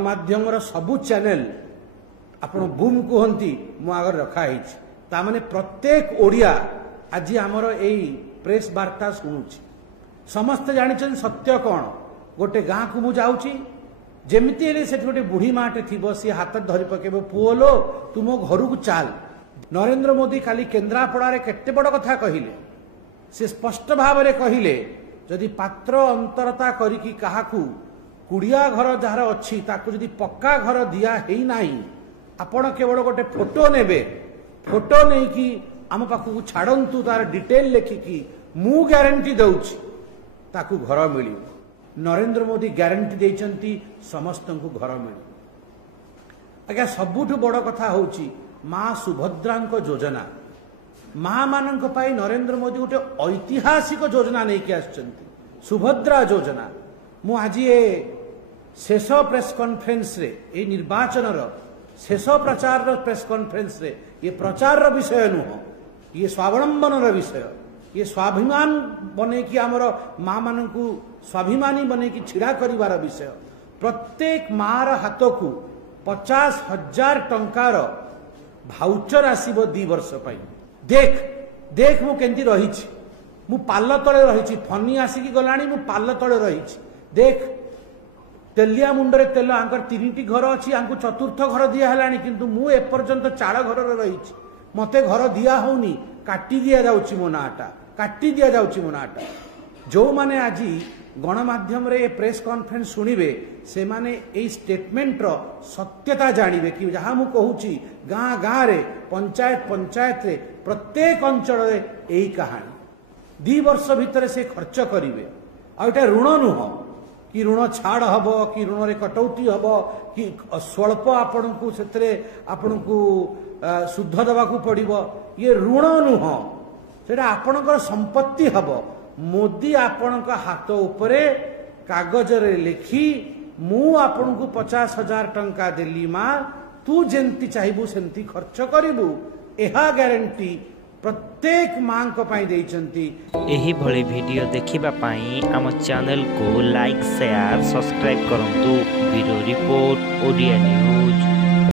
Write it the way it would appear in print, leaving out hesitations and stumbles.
माध्यम सबु चैनल आपण बूम कहती मु आगे रखाही ताने प्रत्येक ओडिया आज आमर यही प्रेस वार्ता शुणुची समस्ते जानी सत्य कौन गोटे गाँ को मुझे जाऊँगी जमीती से गोटे बुढ़ी माटे थी सी हाथ धरी पकेब पुओ लो तुम घर को चाल। नरेंद्र मोदी काली केन्द्रापड़ा केते बड़ कथा कहले से स्पष्ट भाव में कहले जदि पात्र अंतरता करिकी काहाकू कुड़िया घर जार अच्छी ताकू जदि पक्का घर दिया है नाही आपण केवल गोटे फोटो नेबे फोटो नहीं कि आम पाखक छाड़ू तार डिटेल लेखिकी मु ग्यारंटी दउछि ताकू घर मिली। नरेंद्र मोदी ग्यारंटी देइचंती समस्त को घर मिली। आज्ञा सबुठ बड़ कथा होची माँ सुभद्रा योजना माँ मानक पाई नरेंद्र मोदी गोटे ऐतिहासिक योजना नहीं कि आछंती सुभद्रा योजना। मु आज ये शेष प्रेस कॉन्फ्रेंस रे ए निर्वाचन शेष प्रचार प्रेस कॉन्फ्रेंस रे ये प्रचार विषय नुह ये स्वावलंबन विषय ये स्वाभिमान बने कि आमर माँ मान स्वाभिमानी बने कि छिड़ा करिवार विषय प्रत्येक मार हाथ को 50,000 टंकार भाउचर आसीबो 2 वर्ष पाई। देख देख मु केंती रही मु पाल तले रही फनी आसिकी गलानी मु पाल तले रही देख तेलिया मुंडरे तेल आंकर 3टी घर अच्छी आंकु 4थ घर दिया है किंतु मु एपर्यंत चाड़ घर रही मते घर दिया होनी काटी दिया जाउची मो नाटा काटी दिया जाउची मो नाटा। जो माने आज गणमाध्यम रे प्रेस कॉन्फ्रेंस सुनिबे से माने ए स्टेटमेंट रो सत्यता जानिबे कि जहाँ मु कहूची गाँ गाँ रे पंचायत पंचायत रे प्रत्येक अंचल रे एही कहानी 2 वर्ष भितर से खर्च करिवे। आ एटा ऋण नुह कि ऋण छाड़ हम कि ऋण रे कटौती हम कि स्वल्प आपण को सेतरे आपण को शुद्ध दवाकू पड़िबो ये ऋण नुह सेटा आपणकर संपत्ति हम। मोदी आपण हाथ उपरे कागज रे लिखी मु आपण को 50,000 टंका देली माँ तू जेंती चाहिबू सेंती खर्च करिबू एहा गारंटी प्रत्येक मां को पाई देइचंती। एही भली वीडियो देखिबा पाई आम चैनल को लाइक शेयर सब्सक्राइब करंतु। Bureau report Odia news.